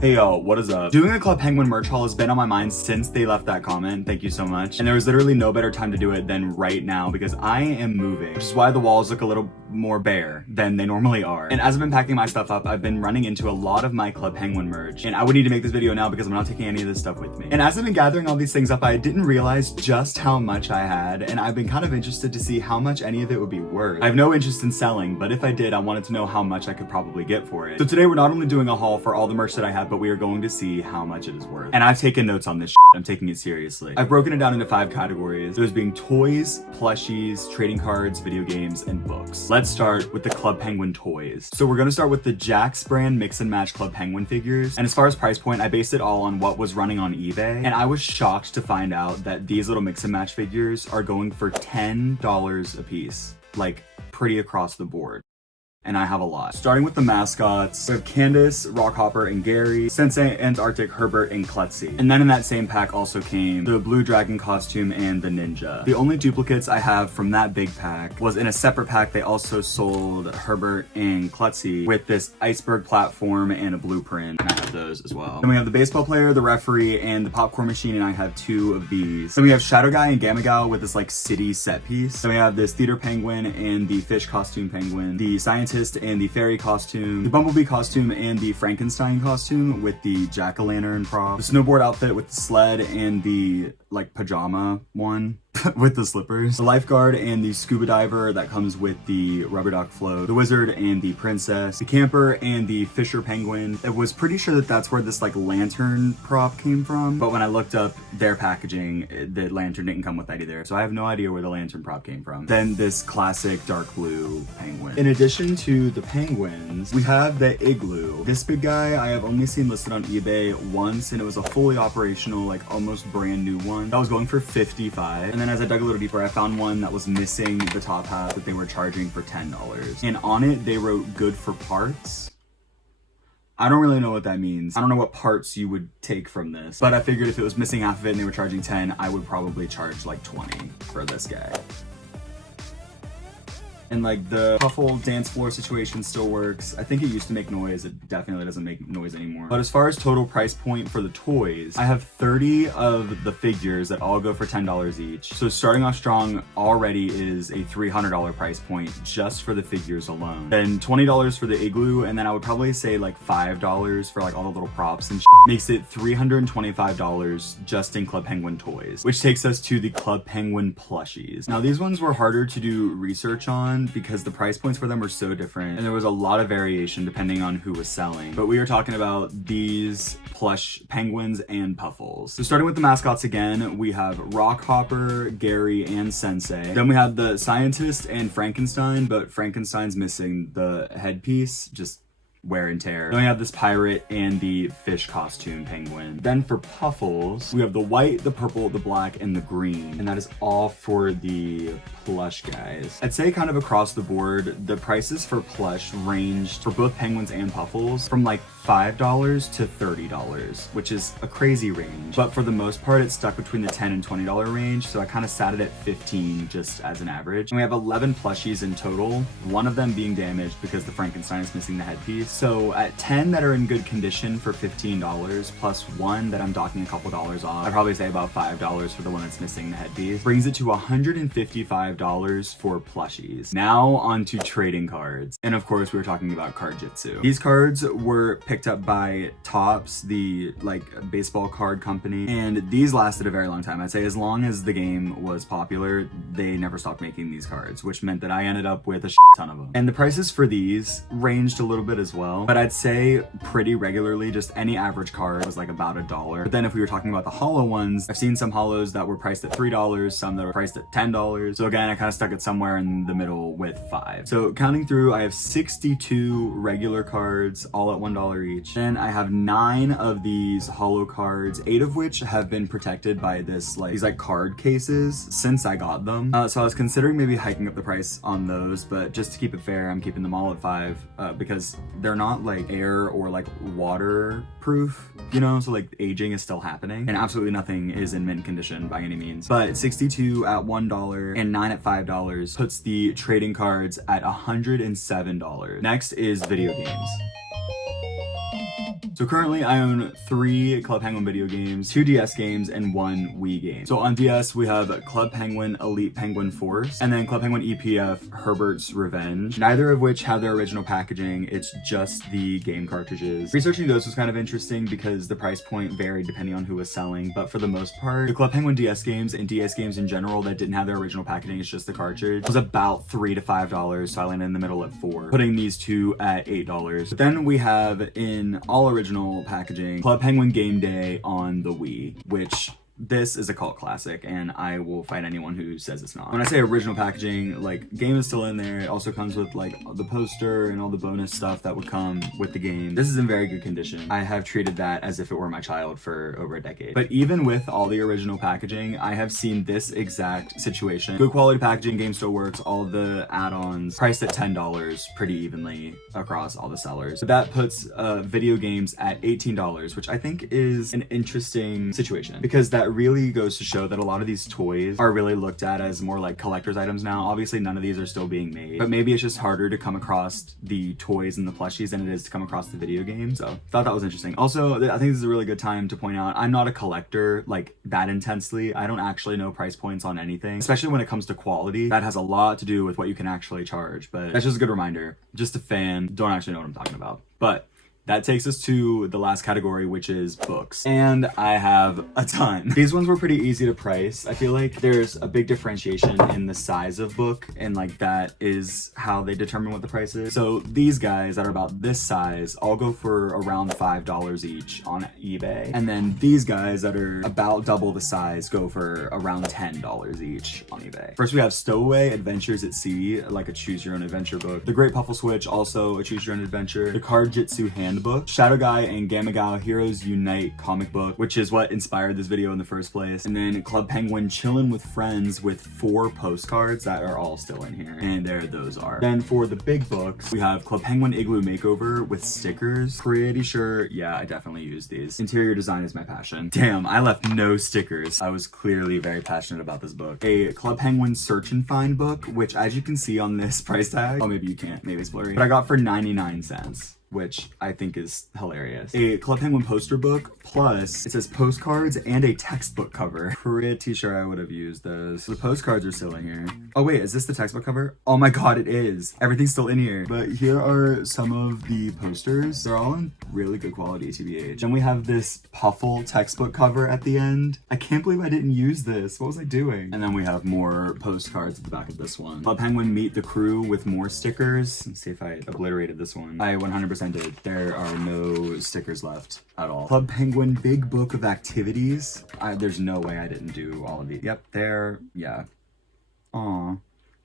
Hey yo, what is up? Doing a Club Penguin merch haul has been on my mind since they left that comment. Thank you so much. And there was literally no better time to do it than right now because I am moving, which is why the walls look a little more bare than they normally are. And as I've been packing my stuff up, I've been running into a lot of my Club Penguin merch. And I would need to make this video now because I'm not taking any of this stuff with me. And as I've been gathering all these things up, I didn't realize just how much I had. And I've been kind of interested to see how much any of it would be worth. I have no interest in selling, but if I did, I wanted to know how much I could probably get for it. So today we're not only doing a haul for all the merch that I have, but we are going to see how much it is worth. And I've taken notes on this shit. I'm taking it seriously. I've broken it down into 5 categories. Those being toys, plushies, trading cards, video games, and books. Let's start with the Club Penguin toys. So we're gonna start with the Jax brand mix and match Club Penguin figures. And as far as price point, I based it all on what was running on eBay. And I was shocked to find out that these little mix and match figures are going for $10 a piece. Like pretty across the board. And I have a lot. Starting with the mascots, we have Candace, Rockhopper, and Gary, Sensei, Antarctic, Herbert, and Klutzy. And then in that same pack also came the Blue Dragon costume and the Ninja. The only duplicates I have from that big pack was in a separate pack. They also sold Herbert and Klutzy with this iceberg platform and a blueprint, and I have those as well. Then we have the baseball player, the referee, and the popcorn machine, and I have 2 of these. Then we have Shadow Guy and Gamma Gal with this like city set piece. Then we have this theater penguin and the fish costume penguin, the scientist and the fairy costume, the bumblebee costume and the Frankenstein costume with the jack-o'-lantern prop, the snowboard outfit with the sled and the like pajama one with the slippers, the lifeguard and the scuba diver that comes with the rubber duck float, the wizard and the princess, the camper and the fisher penguin. I was pretty sure that that's where this like lantern prop came from, but when I looked up their packaging, the lantern didn't come with that either, so I have no idea where the lantern prop came from. Then this classic dark blue penguin. In addition to the penguins, we have the igloo. This big guy I have only seen listed on eBay once, and it was a fully operational, like almost brand new one that was going for $55. And then as I dug a little deeper, I found one that was missing the top half that they were charging for $10. And on it, they wrote good for parts. I don't really know what that means. I don't know what parts you would take from this, but I figured if it was missing half of it and they were charging 10, I would probably charge like 20 for this guy. And like the Puffle dance floor situation still works. I think it used to make noise. It definitely doesn't make noise anymore. But as far as total price point for the toys, I have 30 of the figures that all go for $10 each. So starting off strong already is a $300 price point just for the figures alone. Then $20 for the igloo, and then I would probably say like $5 for like all the little props and shit. Makes it $325 just in Club Penguin toys, which takes us to the Club Penguin plushies. Now these ones were harder to do research on because the price points for them were so different and there was a lot of variation depending on who was selling. But we are talking about these plush penguins and puffles. So starting with the mascots again, we have Rockhopper, Gary, and Sensei. Then we have the scientist and Frankenstein, but Frankenstein's missing the headpiece, just wear and tear. Then we have this pirate and the fish costume penguin. Then for puffles, we have the white, the purple, the black, and the green. And that is all for the plush guys. I'd say kind of across the board, the prices for plush ranged for both penguins and puffles from like $5 to $30, which is a crazy range. But for the most part, it's stuck between the $10 and $20 range. So I kind of sat it at 15 just as an average. And we have 11 plushies in total, one of them being damaged because the Frankenstein is missing the headpiece. So at 10 that are in good condition for $15, plus 1 that I'm docking a couple dollars off, I'd probably say about $5 for the one that's missing the headpiece, brings it to $155 for plushies. Now on to trading cards. And of course, we were talking about card jitsu. These cards were picked up by Topps, the like baseball card company, and these lasted a very long time. I'd say as long as the game was popular, they never stopped making these cards, which meant that I ended up with a shit ton of them. And the prices for these ranged a little bit as well, but I'd say pretty regularly, just any average card was like about $1. But then if we were talking about the hollow ones, I've seen some hollows that were priced at $3, some that were priced at $10. So again, I kind of stuck it somewhere in the middle with 5. So counting through, I have 62 regular cards, all at $1 each. Then I have 9 of these hollow cards, 8 of which have been protected by these like card cases since I got them. So I was considering maybe hiking up the price on those, but just to keep it fair, I'm keeping them all at 5 because they're not like air or like waterproof, you know, so like aging is still happening and absolutely nothing is in mint condition by any means. But 62 at $1 and 9 at $5 puts the trading cards at $107. Next is video games. So currently I own 3 Club Penguin video games, 2 DS games, and 1 Wii game. So on DS we have Club Penguin Elite Penguin Force, and then Club Penguin EPF Herbert's Revenge, neither of which have their original packaging. It's just the game cartridges. Researching those was kind of interesting because the price point varied depending on who was selling, but for the most part, the Club Penguin DS games and DS games in general that didn't have their original packaging, it's just the cartridge, was about $3 to $5, so I landed in the middle at 4, putting these two at $8. But then we have in all original packaging Club Penguin Game Day on the Wii, which this is a cult classic, and I will fight anyone who says it's not. When I say original packaging, like, game is still in there. It also comes with like the poster and all the bonus stuff that would come with the game. This is in very good condition. I have treated that as if it were my child for over a decade. But even with all the original packaging, I have seen this exact situation. Good quality packaging, game still works, all the add-ons priced at $10 pretty evenly across all the sellers. So that puts video games at $18, which I think is an interesting situation, because that really goes to show that a lot of these toys are really looked at as more like collector's items now. Obviously none of these are still being made, but maybe it's just harder to come across the toys and the plushies than it is to come across the video games. So thought that was interesting. Also, I think this is a really good time to point out I'm not a collector like that intensely. I don't actually know price points on anything, especially when it comes to quality. That has a lot to do with what you can actually charge, but that's just a good reminder. Just a fan, don't actually know what I'm talking about. But that takes us to the last category, which is books. And I have a ton. These ones were pretty easy to price. I feel like there's a big differentiation in the size of book, and like that is how they determine what the price is. So these guys that are about this size all go for around $5 each on eBay. And then these guys that are about double the size go for around $10 each on eBay. First we have Stowaway Adventures at Sea, like a choose your own adventure book. The Great Puffle Switch, also a choose your own adventure. The Card Jitsu Handbook. Shadow Guy and Gamma Gal Heroes Unite comic book, which is what inspired this video in the first place. And then Club Penguin Chillin' with Friends with 4 postcards that are all still in here. And there those are. Then for the big books, we have Club Penguin Igloo Makeover with stickers. Pretty sure, yeah, I definitely use these. Interior design is my passion. Damn, I left no stickers. I was clearly very passionate about this book. A Club Penguin Search and Find book, which as you can see on this price tag, oh, maybe you can't, maybe it's blurry, but I got for 99 cents. Which I think is hilarious. A Club Penguin poster book, plus it says postcards and a textbook cover. Pretty sure I would have used those. The postcards are still in here. Oh wait, is this the textbook cover? Oh my god, it is. Everything's still in here. But here are some of the posters. They're all in really good quality, TBH. Then we have this Puffle textbook cover at the end. I can't believe I didn't use this. What was I doing? And then we have more postcards at the back of this one. Club Penguin Meet the Crew with more stickers. Let's see if I obliterated this one. I 100% did. There are no stickers left at all. Club Penguin Big Book of Activities. There's no way I didn't do all of these. Yep, there, yeah. Aw.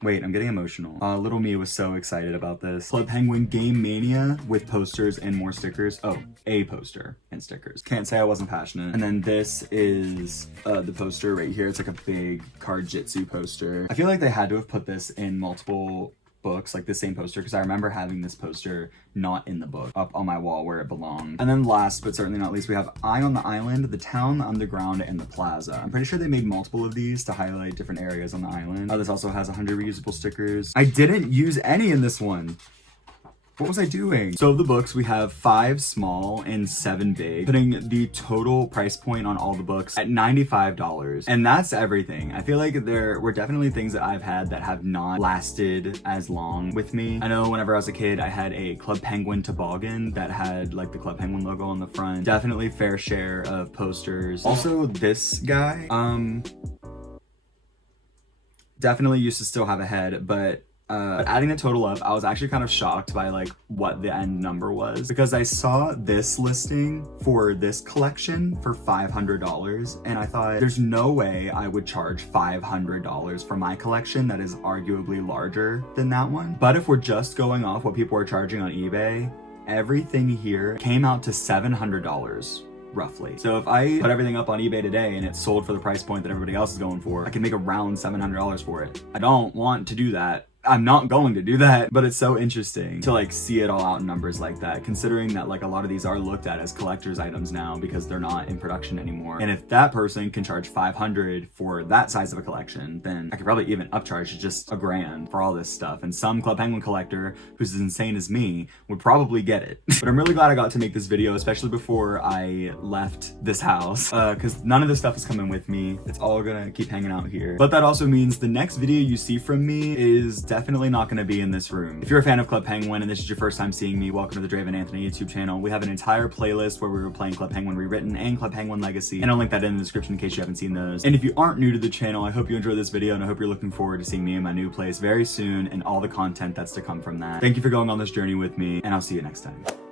Wait, I'm getting emotional. Little me was so excited about this. Club Penguin Game Mania with posters and more stickers. Oh, a poster and stickers. Can't say I wasn't passionate. And then this is the poster right here. It's like a big Card Jitsu poster. I feel like they had to have put this in multiple books, like the same poster, because I remember having this poster not in the book up on my wall where it belonged. And then last but certainly not least, we have Eye on the Island, the Town, the Underground, and the Plaza. I'm pretty sure they made multiple of these to highlight different areas on the island. This also has 100 reusable stickers. I didn't use any in this one. What was I doing? So of the books, we have 5 small and 7 big, putting the total price point on all the books at $95. And that's everything. I feel like there were definitely things that I've had that have not lasted as long with me. I know whenever I was a kid, I had a Club Penguin toboggan that had like the Club Penguin logo on the front. Definitely fair share of posters. Also this guy, definitely used to still have a head, but adding the total up, I was actually kind of shocked by like what the end number was, because I saw this listing for this collection for $500 and I thought there's no way I would charge $500 for my collection that is arguably larger than that one. But if we're just going off what people are charging on eBay, everything here came out to $700. Roughly. So if I put everything up on eBay today and it's sold for the price point that everybody else is going for, I can make around $700 for it. I don't want to do that. I'm not going to do that. But it's so interesting to like see it all out in numbers like that, considering that like a lot of these are looked at as collector's items now because they're not in production anymore. And if that person can charge $500 for that size of a collection, then I could probably even upcharge just $1,000 for all this stuff. And some Club Penguin collector who's as insane as me would probably get it. But I'm really glad I got to make this video, especially before I left this house, because none of this stuff is coming with me. It's all gonna keep hanging out here. But that also means the next video you see from me is definitely not gonna be in this room. If you're a fan of Club Penguin and this is your first time seeing me, welcome to the Draven Anthony YouTube channel. We have an entire playlist where we were playing Club Penguin Rewritten and Club Penguin Legacy, and I'll link that in the description in case you haven't seen those. And if you aren't new to the channel, I hope you enjoyed this video and I hope you're looking forward to seeing me in my new place very soon and all the content that's to come from that. Thank you for going on this journey with me, and I'll see you next time.